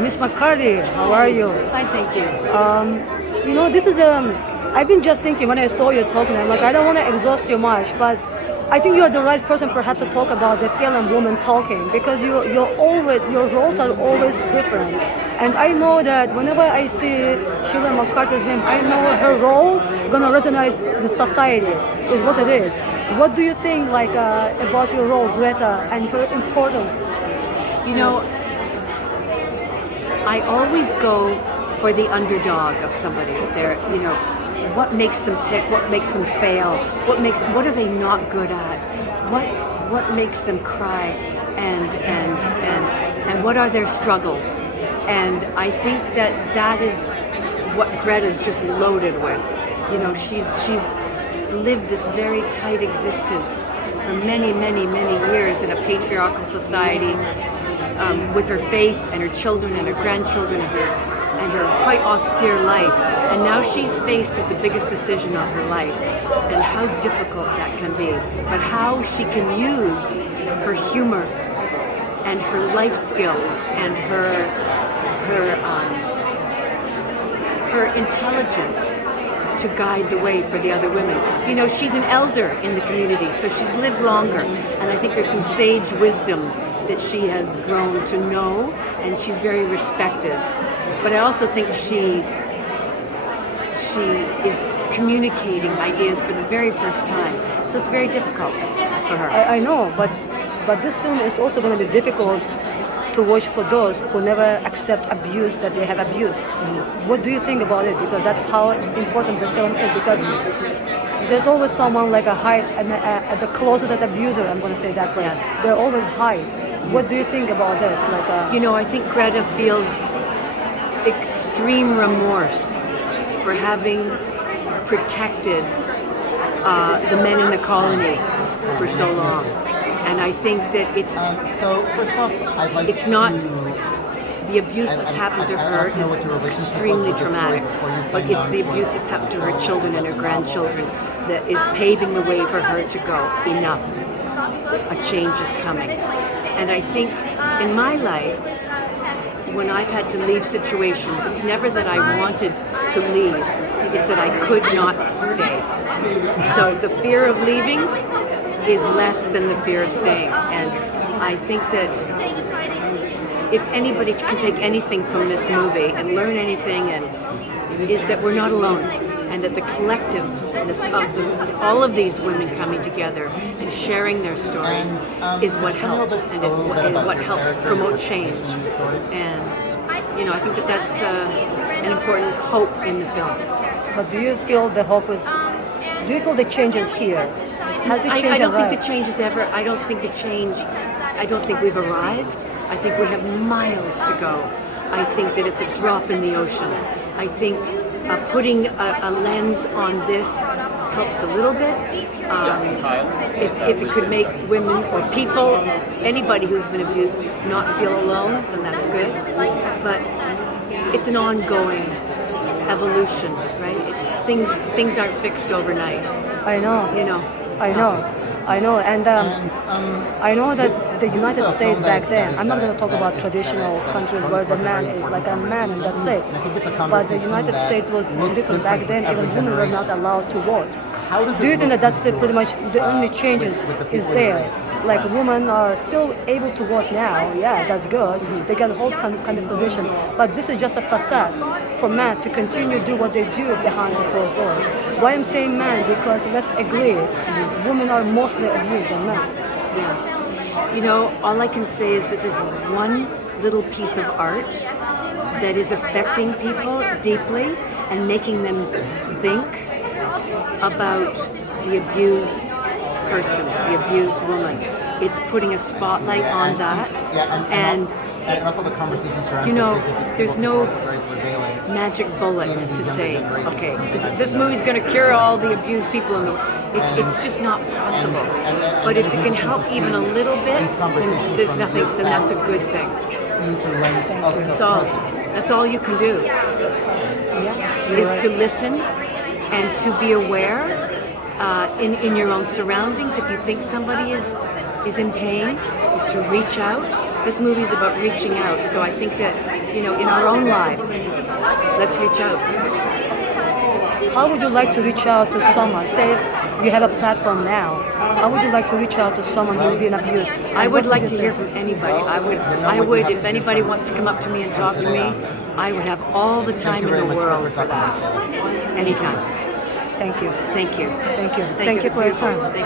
Miss McCarthy, how are you? Fine, thank you. This is I've been just thinking when I saw you talking. I'm like, I don't want to exhaust you much, but I think you're the right person, perhaps, to talk about the film woman talking because your roles are always different. And I know that whenever I see Sheila McCarthy's name, I know her role gonna resonate with society. Is what it is. What do you think, about your role, Greta, and her importance? You know, I always go for the underdog of somebody. What makes them tick? What makes them fail? What are they not good at? What makes them cry? And what are their struggles? And I think that is what Greta's just loaded with. She's lived this very tight existence for many, many, many years in a patriarchal society, with her faith and her children and her grandchildren and her quite austere life. And now she's faced with the biggest decision of her life and how difficult that can be. But how she can use her humor and her life skills and her intelligence to guide the way for the other women. She's an elder in the community, so she's lived longer. And I think there's some sage wisdom that she has grown to know, and she's very respected. But I also think she is communicating ideas for the very first time. So it's very difficult for her. I know, but this film is also going to be difficult to watch for those who never accept abuse that they have abused. Mm-hmm. What do you think about it? Because that's how important this film is. Because there's always someone like a hide at the closet that abuser. I'm going to say that way. Yeah. They're always hide. What do you think about this? I think Greta feels extreme remorse for having protected the men in the colony for so long. And I think that it's not the abuse that's happened to her is extremely traumatic, but it's the abuse that's happened to her children and her grandchildren that is paving the way for her to go, enough. A change is coming. And I think in my life, when I've had to leave situations, it's never that I wanted to leave, it's that I could not stay. So the fear of leaving is less than the fear of staying. And I think that if anybody can take anything from this movie and learn anything, is that we're not alone, and that the collectiveness of all of these women coming together and sharing their stories is what helps, and what helps promote change. And I think that's an important hope in the film. But do you feel the hope is? Do you feel the change is here? I don't think the change is ever. I don't think we've arrived. I think we have miles to go. I think that it's a drop in the ocean. I think putting a lens on this helps a little bit. If it could make women or people, anybody who's been abused, not feel alone, then that's good. But it's an ongoing evolution, right? Things aren't fixed overnight. I know. I know, and I know that the United States back then, I'm not going to talk about traditional countries where the man is like a man and that's it, but the United States was different back then. Even women were not allowed to vote. Do you think that that's pretty much the only changes is there? Like women are still able to vote now, yeah, that's good. They can hold kind of position, but this is just a facade for men to continue do what they do behind the closed doors. Why I'm saying men? Because let's agree, women are mostly abused than men. Yeah. All I can say is that this is one little piece of art that is affecting people deeply and making them think about the abused person, the abused woman. It's putting a spotlight on that, and also the conversations around there's no magic bullet to say, okay, this movie's going to cure all the abused people in the world. It's just not possible. But if it can help even a little bit, then there's nothing. Then that's a good thing. That's all you can do. Is to listen and to be aware in your own surroundings. If you think somebody is in pain, is to reach out. This movie is about reaching out. So I think that in our own lives, let's reach out. How would you like to reach out to someone? Say you have a platform now. How would you like to reach out to someone who's been abused? I would like to you hear say? from anybody. I would, if anybody wants to come up to me and talk to me, I would have all the time in the world for that. Anytime. Thank you. Thank you. Thank you. Thank you for your time. Thank